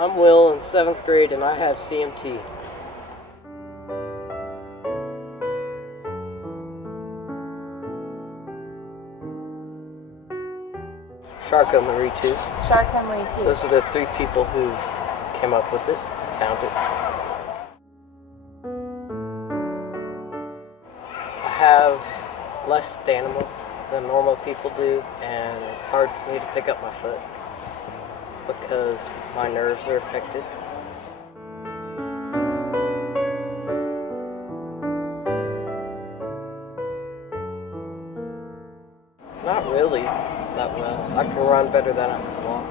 I'm Will in 7th grade and I have CMT. Charcot-Marie-Tooth. Charcot-Marie-Tooth. Those are the 3 people who came up with it, found it. I have less stamina than normal people do, and it's hard for me to pick up my foot because my nerves are affected. Not really that well. I can run better than I can walk.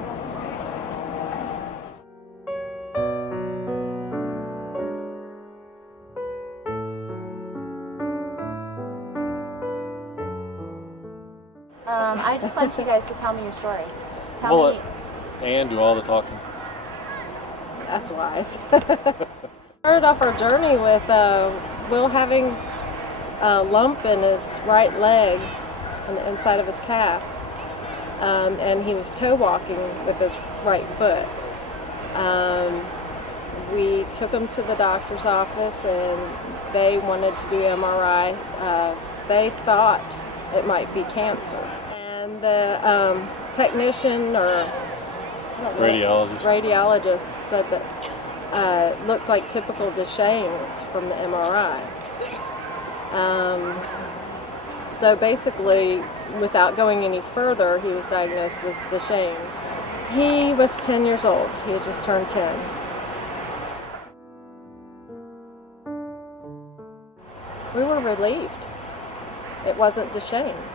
I just want you guys to tell me your story. Tell me. And do all the talking. That's wise. Started off our journey with Will having a lump in his right leg on the inside of his calf, and he was toe walking with his right foot. We took him to the doctor's office and they wanted to do MRI. They thought it might be cancer. And the technician or radiologist said that it looked like typical Duchenne's from the MRI. So basically, without going any further, he was diagnosed with Duchenne. He was 10 years old. He had just turned 10. We were relieved. It wasn't Duchenne's.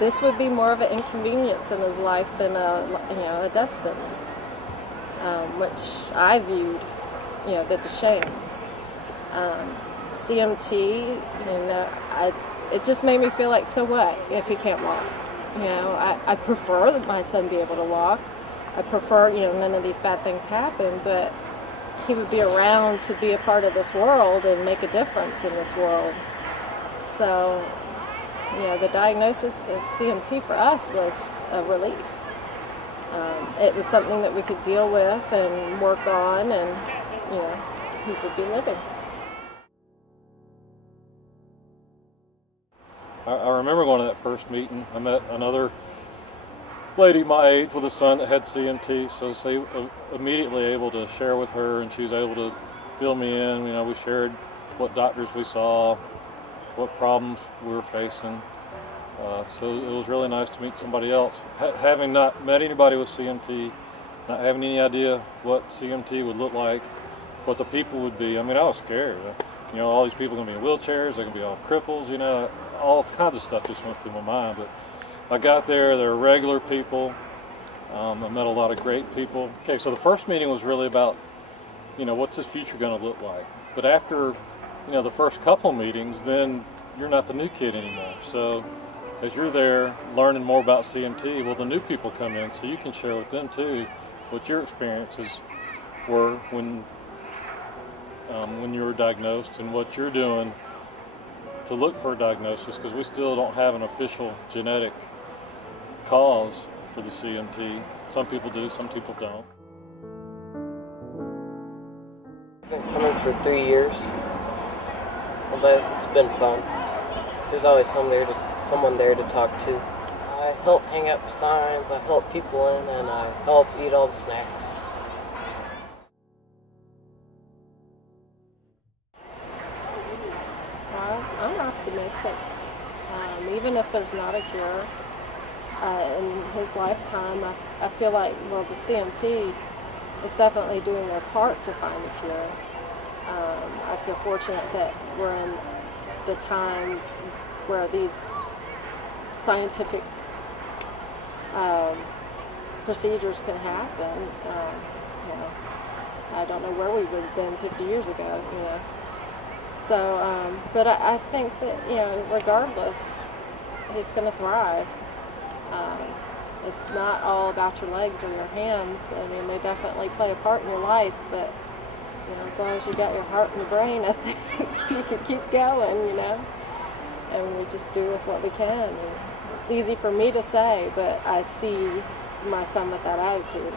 This would be more of an inconvenience in his life than a death sentence, which I viewed, the Duchenne's. CMT, it just made me feel like, so what if he can't walk? I prefer that my son be able to walk. I prefer, none of these bad things happen, but he would be around to be a part of this world and make a difference in this world. So, the diagnosis of CMT for us was a relief. It was something that we could deal with and work on, and, he would be living. I remember going to that first meeting. I met another lady my age with a son that had CMT, so she was immediately able to share with her, and she was able to fill me in. We shared what doctors we saw, what problems we were facing. So it was really nice to meet somebody else. Having not met anybody with CMT, not having any idea what CMT would look like, what the people would be. I was scared. All these people are going to be in wheelchairs, they're going to be all cripples, all kinds of stuff just went through my mind. But I got there, they were regular people. I met a lot of great people. Okay, so the first meeting was really about, what's this future going to look like? But after, the first couple meetings, then you're not the new kid anymore. So as you're there learning more about CMT, well, the new people come in, so you can share with them too what your experiences were when you were diagnosed and what you're doing to look for a diagnosis, because we still don't have an official genetic cause for the CMT. Some people do, some people don't. I've been coming for 3 years, although it's been fun. There's always someone there to talk to. I help hang up signs, I help people in, and I help eat all the snacks. I'm optimistic. Even if there's not a cure in his lifetime, I feel like, the CMT is definitely doing their part to find a cure. I feel fortunate that we're in the times where these scientific procedures can happen. I don't know where we would have been 50 years ago, So, but I think that, regardless, he's going to thrive. It's not all about your legs or your hands. They definitely play a part in your life, but, as long as you got your heart and your brain, I think you can keep going, and we just do with what we can. And it's easy for me to say, but I see my son with that attitude.